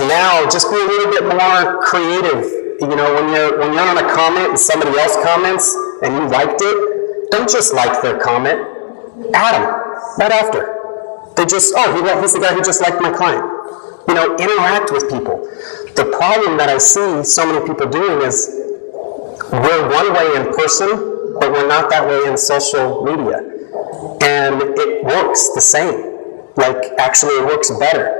Now, just be a little bit more creative. You know, when you're on a comment and somebody else comments and you liked it, don't just like their comment. Add them right after. They just, oh, he's the guy who just liked my client. You know, interact with people. The problem that I see so many people doing is we're one way in person, but we're not that way in social media. And it works the same. Like, actually, it works better.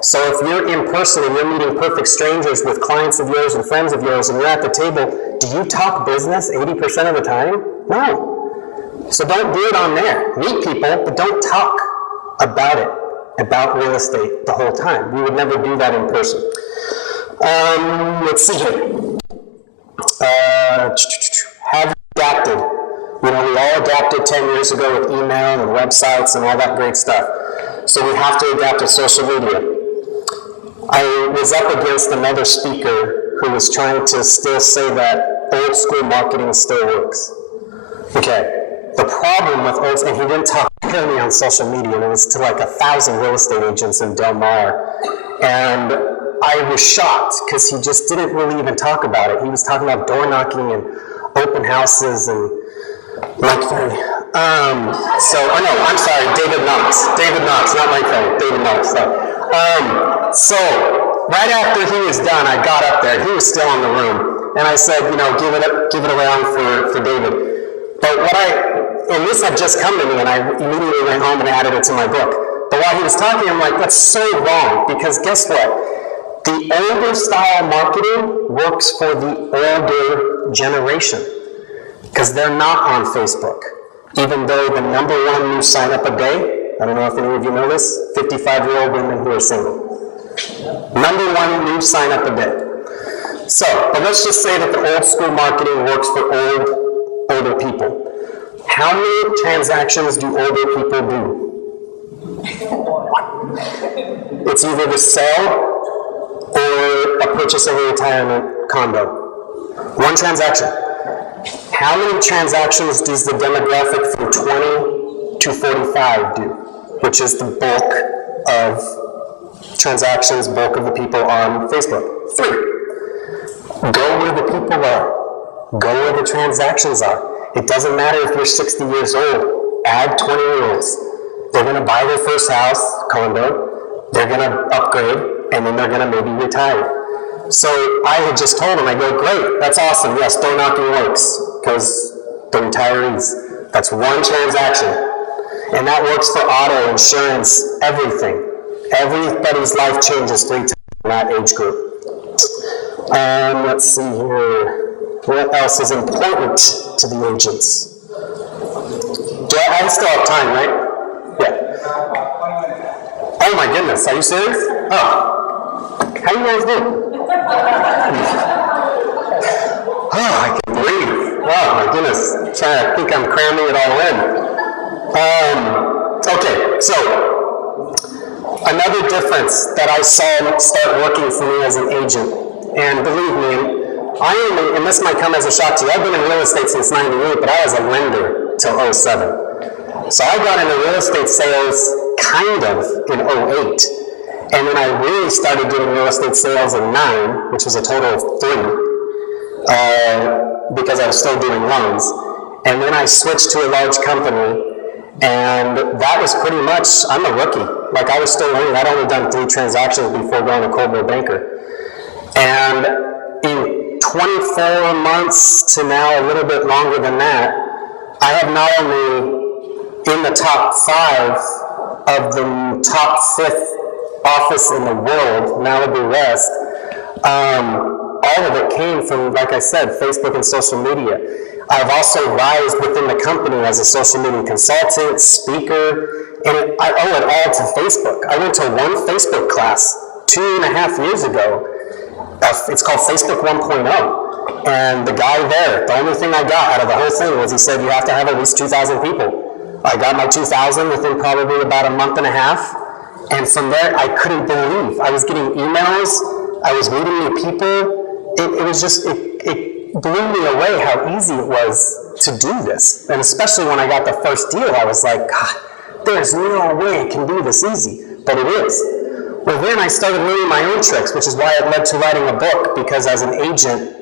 So if you're in person and you're meeting perfect strangers with clients of yours and friends of yours and you're at the table, do you talk business 80% of the time? No. So don't do it on there. Meet people, but don't talk about it, about real estate the whole time. We would never do that in person. Let's see here. Have you adapted? You know, we all adapted 10 years ago with email and websites and all that great stuff. So we have to adapt to social media. I was up against another speaker who was trying to still say that old school marketing still works. Okay, the problem with old, and he didn't talk to me on social media, and it was to like 1,000 real estate agents in Del Mar, and I was shocked because he just didn't really even talk about it. He was talking about door knocking and open houses and Mike Ferry. I'm sorry, David Knox, not Mike Ferry, David Knox. So right after he was done, I got up there. He was still in the room, and I said, you know, give it around for David. But and this had just come to me, and I immediately went home and added it to my book. But while he was talking, I'm like, that's so wrong, because guess what? The older style marketing works for the older generation, because they're not on Facebook. Even though the #1 new sign up a day, I don't know if any of you know this, 55-year-old women who are single. #1 new sign up a day. So, but let's just say that the old school marketing works for older people. How many transactions do older people do? It's either the sale or a purchase of a retirement condo. One transaction. How many transactions does the demographic from 20 to 45 do? Which is the bulk of transactions, bulk of the people on Facebook. 3. Go where the people are. Go where the transactions are. It doesn't matter if you're 60 years old. Add 20-year-olds. They're going to buy their first house, condo. They're going to upgrade, and then they're going to maybe retire. So I had just told him, I go, great, that's awesome. Yes, door knocking works, because the retirees, that's one transaction. And that works for auto, insurance, everything. Everybody's life changes 3 times in that age group. Let's see here. What else is important to the agents? I still have time, right? Yeah. Oh my goodness, are you serious? Oh. How you guys doing? Oh, I can breathe. Oh my goodness. I think I'm cramming it all in. Okay, so another difference that I saw start working for me as an agent, and believe me, and this might come as a shock to you, I've been in real estate since '98, but I was a lender till '07. So I got into real estate sales kind of in '08. And then I really started doing real estate sales in '09, which was a total of 3, because I was still doing loans. And then I switched to a large company, and that was pretty much, I'm a rookie. Like, I was still learning. I'd only done 3 transactions before going to Coldwell Banker. And in 24 months to now, a little bit longer than that, I have not only in the top 5 of the top 5th office in the world, Malibu West, all of it came from, like I said, Facebook and social media. I've also rised within the company as a social media consultant, speaker, and I owe it all to Facebook. I went to one Facebook class 2.5 years ago. It's called Facebook 1.0. And the guy there, the only thing I got out of the whole thing was he said, you have to have at least 2,000 people. I got my 2,000 within probably about a month and a half. And from there, I couldn't believe. I was getting emails, I was meeting new people. It was just, it blew me away how easy it was to do this. And especially when I got the first deal, I was like, God, there's no way it can be this easy. But it is. Well, then I started learning my own tricks, which is why it led to writing a book, because as an agent,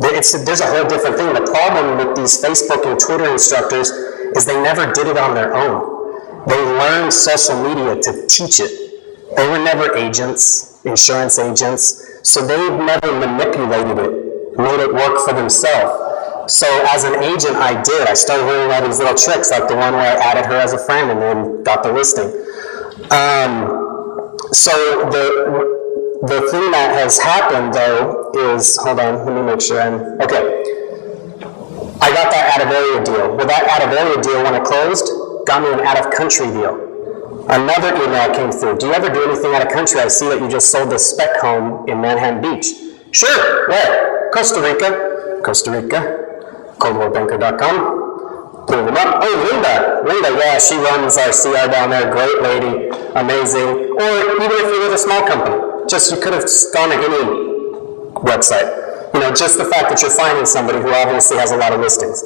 there's a whole different thing. The problem with these Facebook and Twitter instructors is they never did it on their own. They learned social media to teach it. They were never agents, insurance agents, so they've never manipulated it, made it work for themselves. So as an agent, I did. I started learning all these little tricks, like the one where I added her as a friend and then got the listing. So the thing that has happened, though, is, hold on, let me make sure okay. I got that out-of-area deal. Well, that out-of-area deal, when it closed, got me an out-of-country deal. Another email came through. Do you ever do anything out of country? I see that you just sold this spec home in Manhattan Beach. Sure, where? Costa Rica. Costa Rica. ColdWarBanker.com. Putting them up. Oh, Linda, yeah, she runs our CR down there. Great lady, amazing. Or even if you're with a small company, just you could have gone to any website. You know, just the fact that you're finding somebody who obviously has a lot of listings.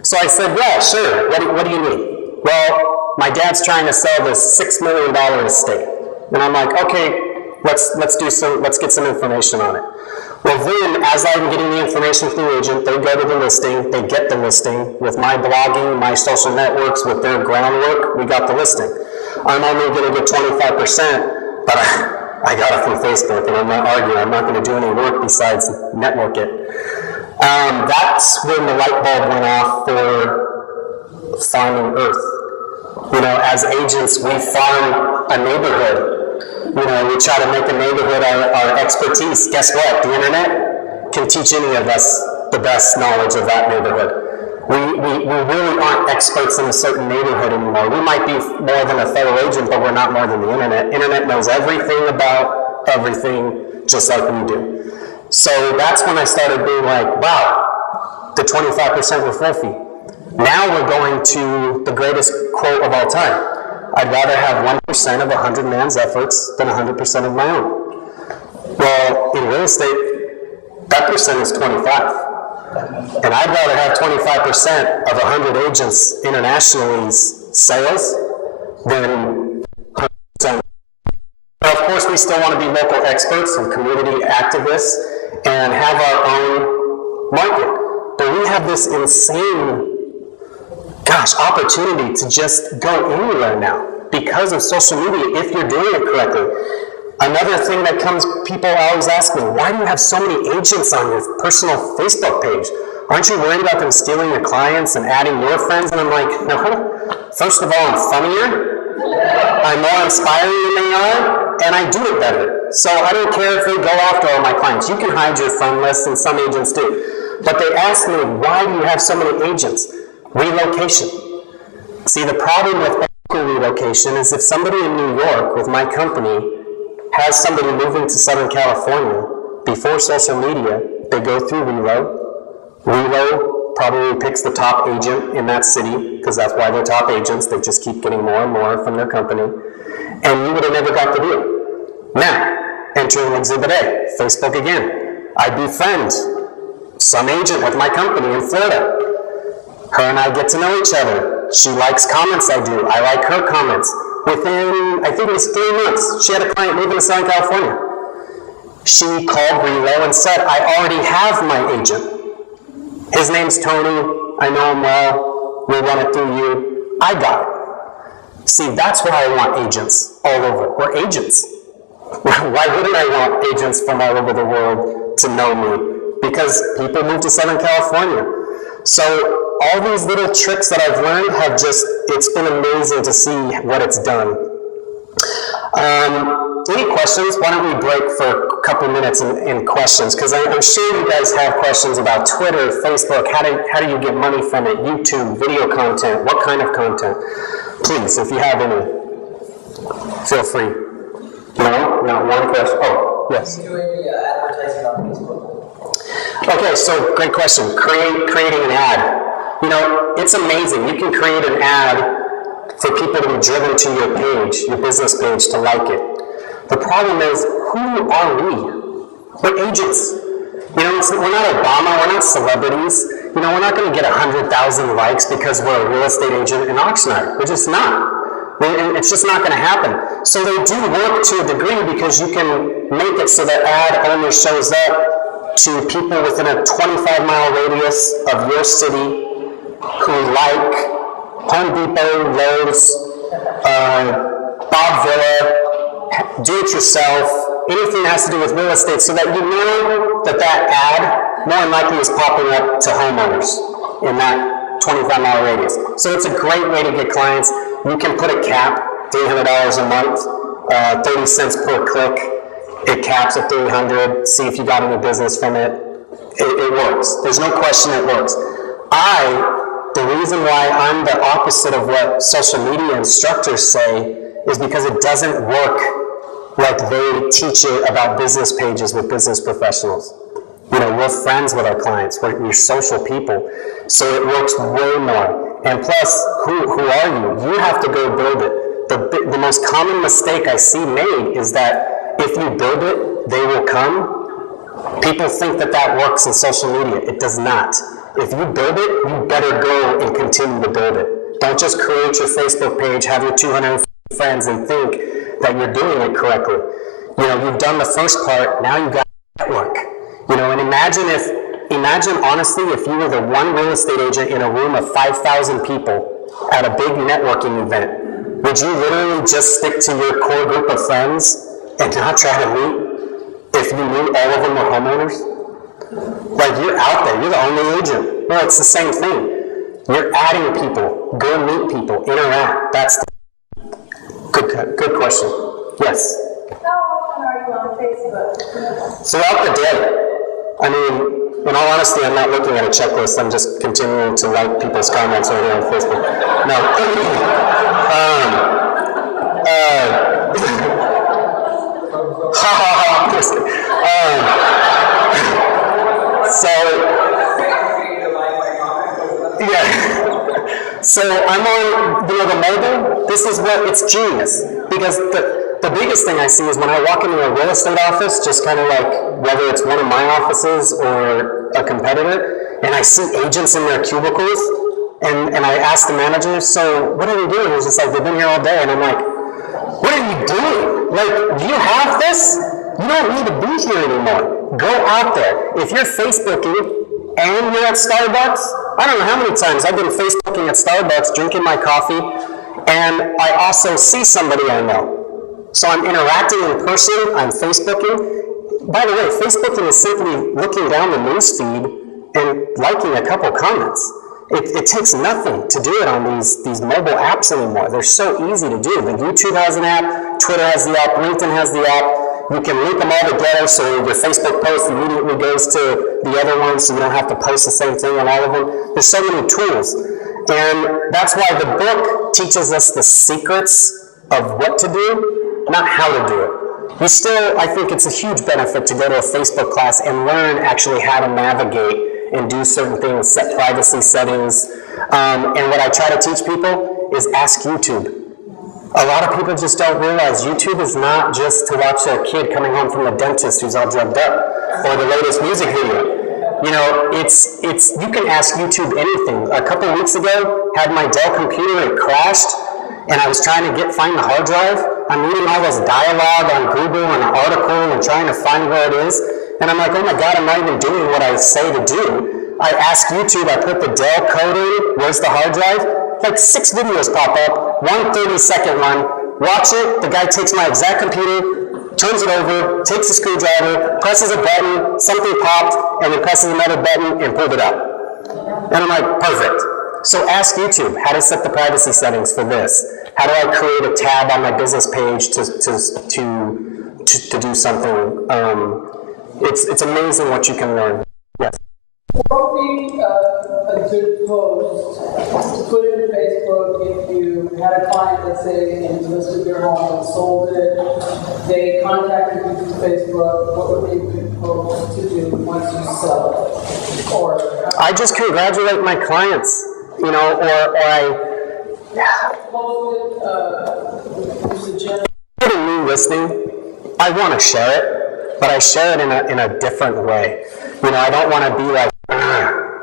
So I said, yeah, sure. What do you need? Well, my dad's trying to sell this $6 million estate, and I'm like, okay, let's get some information on it. Well, then, as I'm getting the information from the agent, they go to the listing, they get the listing. With my blogging, my social networks, with their groundwork, we got the listing. I'm only going to get 25%, but I got it from Facebook, and I'm not arguing. I'm not going to do any work besides network it. That's when the light bulb went off for farming Earth. You know, as agents, we farm a neighborhood. You know, we try to make a neighborhood our expertise. Guess what? The internet can teach any of us the best knowledge of that neighborhood. We really aren't experts in a certain neighborhood anymore. We might be more than a fellow agent, but we're not more than the internet. Internet knows everything about everything, just like we do. So that's when I started being like, wow, the 25% referral fee. Now we're going to the greatest quote of all time. I'd rather have 1% of 100 man's efforts than 100% of my own. Well, in real estate, that percent is 25. And I'd rather have 25% of 100 agents internationally's sales than 100%. But of course, we still want to be local experts and community activists and have our own market. But we have this insane opportunity to just go anywhere now because of social media, if you're doing it correctly. Another thing that people always ask me, why do you have so many agents on your personal Facebook page? Aren't you worried about them stealing your clients and adding your friends? And I'm like, no, first of all, I'm funnier, I'm more inspiring than they are, and I do it better. So I don't care if they go after all my clients. You can hide your friend list, and some agents do. But they ask me, why do you have so many agents? Relocation. See, the problem with relocation is if somebody in New York with my company has somebody moving to Southern California before social media, they go through Relo. Relo probably picks the top agent in that city because that's why they're top agents. They just keep getting more and more from their company. And you would have never got the deal. Now, entering Exhibit A, Facebook again. I befriend some agent with my company in Florida. Her and I get to know each other. She likes comments I do. I like her comments. Within, I think it was 3 months, she had a client moving to Southern California. She called Relo and said, I already have my agent. His name's Tony. I know him well. We run it through you. I got it. See, that's why I want agents all over. We're agents. Why wouldn't I want agents from all over the world to know me? Because people move to Southern California. So all these little tricks that I've learned have just, it's been amazing to see what it's done. Any questions? Why don't we break for a couple minutes in questions? Because I'm sure you guys have questions about Twitter, Facebook, how do you get money from it, YouTube, video content, what kind of content? Please, if you have any, feel free. No? Not one question? Oh, yes. Do any advertising on Facebook? Okay, so great question. Creating an ad. You know, it's amazing. You can create an ad for people to be driven to your page, your business page, to like it. The problem is, who are we? We're agents. You know, we're not Obama, we're not celebrities. You know, we're not going to get 100,000 likes because we're a real estate agent in Oxnard. We're just not. And it's just not going to happen. So they do work to a degree because you can make it so that ad only shows up to people within a 25-mile radius of your city who like Home Depot, Lowe's, Bob Villa, do-it-yourself, anything that has to do with real estate, so that you know that that ad more than likely is popping up to homeowners in that 25-mile radius. So it's a great way to get clients. You can put a cap, $300 a month, 30 cents per click. It caps at $300. See if you got any business from it. It works. There's no question it works. The reason why I'm the opposite of what social media instructors say is because it doesn't work like they teach it about business pages with business professionals. You know, we're friends with our clients. We're social people. So it works way more. And plus, who are you? You have to go build it. The most common mistake I see made is that if you build it, they will come. People think that that works in social media. It does not. If you build it, you better go and continue to build it. Don't just create your Facebook page, have your 250 friends, and think that you're doing it correctly. You know, you've done the first part, now you've got to network. You know, and imagine honestly, if you were the one real estate agent in a room of 5,000 people at a big networking event, would you literally just stick to your core group of friends and not try to meet if you knew all of them were homeowners? Like, you're out there, you're the only agent. No, it's the same thing. You're adding people, go meet people, interact. That's the good question. Yes? How often are you on Facebook? Throughout the day. I mean, in all honesty, I'm not looking at a checklist. I'm just continuing to like people's comments over here on Facebook. No. So I'm on, the mobile. This is what, it's genius. Because the biggest thing I see is when I walk into a real estate office, just kind of like whether it's one of my offices or a competitor, and I see agents in their cubicles, and I ask the manager, so what are they doing? It's just like, they've been here all day, and I'm like, what are you doing? Like, do you have this? You don't need to be here anymore. Go out there. If you're Facebooking and you're at Starbucks, I don't know how many times I've been Facebooking at Starbucks, drinking my coffee, and I also see somebody I know. So I'm interacting in person, I'm Facebooking. By the way, Facebooking is simply looking down the news feed and liking a couple comments. It takes nothing to do it on these mobile apps anymore. They're so easy to do. The YouTube has an app, Twitter has the app, LinkedIn has the app. You can link them all together so your Facebook post immediately goes to the other one, so you don't have to post the same thing on all of them. There's so many tools. And that's why the book teaches us the secrets of what to do, not how to do it. You still, I think it's a huge benefit to go to a Facebook class and learn actually how to navigate and do certain things, set privacy settings. And what I try to teach people is ask YouTube. A lot of people just don't realize YouTube is not just to watch a kid coming home from the dentist who's all drugged up, or the latest music video. You know, it's you can ask YouTube anything. A couple of weeks ago, had my Dell computer, it crashed, and I was trying to find the hard drive. I'm reading all this dialogue on Google and an article and trying to find where it is. And I'm like, oh my God, I'm not even doing what I say to do. I ask YouTube, I put the Dell code in, where's the hard drive? Like 6 videos pop up, one 30-second one, watch it, the guy takes my exact computer, turns it over, takes a screwdriver, presses a button, something popped, and then presses another button and pulled it up. And I'm like, perfect. So ask YouTube how to set the privacy settings for this. How do I create a tab on my business page to do something? It's amazing what you can learn. Yes. What would be a good post to put in Facebook if you had a client, let's say, and listed their home and sold it, they contacted you through Facebook, what would be a good post to do once you sell it? Or I just congratulate my clients, you know, or I put a new listing. I want to share it, but I share it in a different way. You know, I don't want to be like,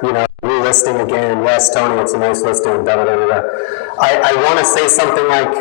you know, new listing again, yes, Tony, it's a nice listing, da da da da. I want to say something like,